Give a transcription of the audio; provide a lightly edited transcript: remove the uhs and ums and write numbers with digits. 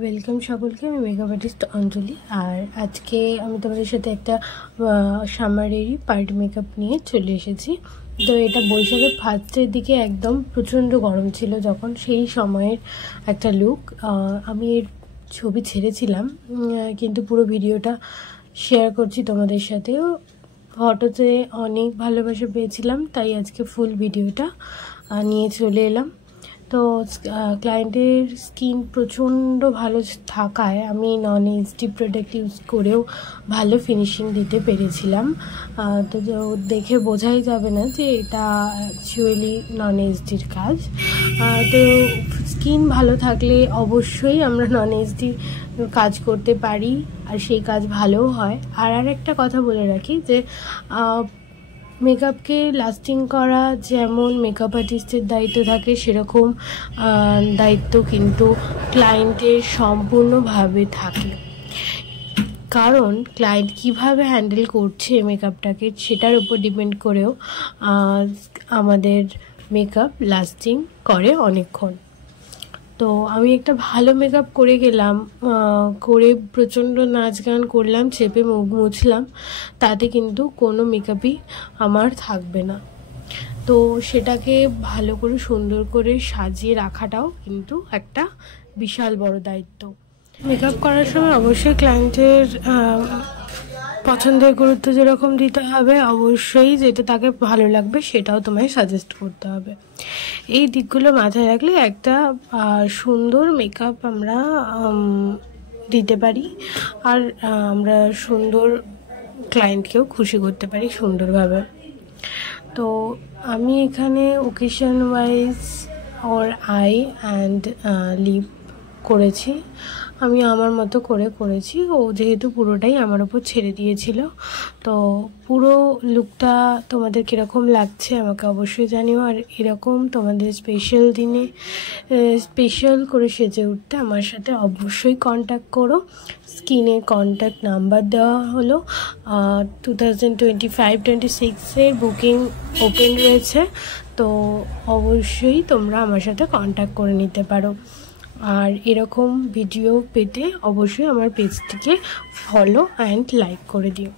Welcome সকলকে। আমি makeup artist অঞ্জলি। আর আজকে আমি তোমাদের সাথে একটা সামারেরই পার্টি মেকআপ নিয়ে চলে এসেছি। তো এটা বৈশাখের ফার্স্টের দিকে একদম প্রচণ্ড গরম ছিল, যখন সেই সময়ের একটা লুক। আমি এর ছবি ছেড়েছিলাম, কিন্তু পুরো ভিডিওটা শেয়ার করছি তোমাদের সাথেও। ফটোতে অনেক ভালোবাসা পেয়েছিলাম, তাই আজকে ফুল ভিডিওটা নিয়ে চলে এলাম। তো ক্লায়েন্টের স্কিন প্রচণ্ড ভালো থাকায় আমি নন এইচডি প্রোডাক্ট ইউজ করেও ভালো ফিনিশিং দিতে পেরেছিলাম। তো দেখে বোঝাই যাবে না যে এটা অ্যাকচুয়ালি নন এইচডির কাজ। তো স্কিন ভালো থাকলে অবশ্যই আমরা নন এইচডি কাজ করতে পারি, আর সেই কাজ ভালোও হয়। আর একটা কথা বলে রাখি যে মেকআপকে লাস্টিং করা যেমন মেকআপ আর্টিস্টের দায়িত্ব থাকে, সেরকম দায়িত্ব কিন্তু ক্লায়েন্টের সম্পূর্ণভাবে থাকে। কারণ ক্লায়েন্ট কিভাবে হ্যান্ডেল করছে মেকআপটাকে, সেটার উপর ডিপেন্ড করেও আমাদের মেকআপ লাস্টিং করে অনেকক্ষণ। তো আমি একটা ভালো মেকআপ করে গেলাম, করে প্রচণ্ড নাচ গান করলাম, চেপে মুখ মুছলাম, তাতে কিন্তু কোনো মেকআপই আমার থাকবে না। তো সেটাকে ভালো করে সুন্দর করে সাজিয়ে রাখাটাও কিন্তু একটা বিশাল বড় দায়িত্ব। মেকআপ করার সময় অবশ্যই ক্লায়েন্টের পছন্দের গুরুত্ব যেরকম দিতে হবে, অবশ্যই যেটা তাকে ভালো লাগবে সেটাও তোমায় সাজেস্ট করতে হবে। এই দিকগুলো মাথায় রাখলে একটা সুন্দর মেকআপ আমরা দিতে পারি, আর আমরা সুন্দর ক্লায়েন্টকেও খুশি করতে পারি সুন্দরভাবে। তো আমি এখানে ওকেশন ওয়াইজ ওর আই অ্যান্ড লিপ করেছি, আমি আমার মতো করেছি। ও যেহেতু পুরোটাই আমার ওপর ছেড়ে দিয়েছিল। তো পুরো লুকটা তোমাদের কীরকম লাগছে আমাকে অবশ্যই জানিও। আর এরকম তোমাদের স্পেশাল দিনে স্পেশাল করে সেজে উঠতে আমার সাথে অবশ্যই কন্ট্যাক্ট করো। স্ক্রিনে কন্ট্যাক্ট নাম্বার দেওয়া হলো। 2025-26 বুকিং ওপেন রয়েছে, তো অবশ্যই তোমরা আমার সাথে কন্ট্যাক্ট করে নিতে পারো। আর এরকম ভিডিও পেতে অবশ্যই আমার পেজটিকে ফলো অ্যান্ড লাইক করে দিও।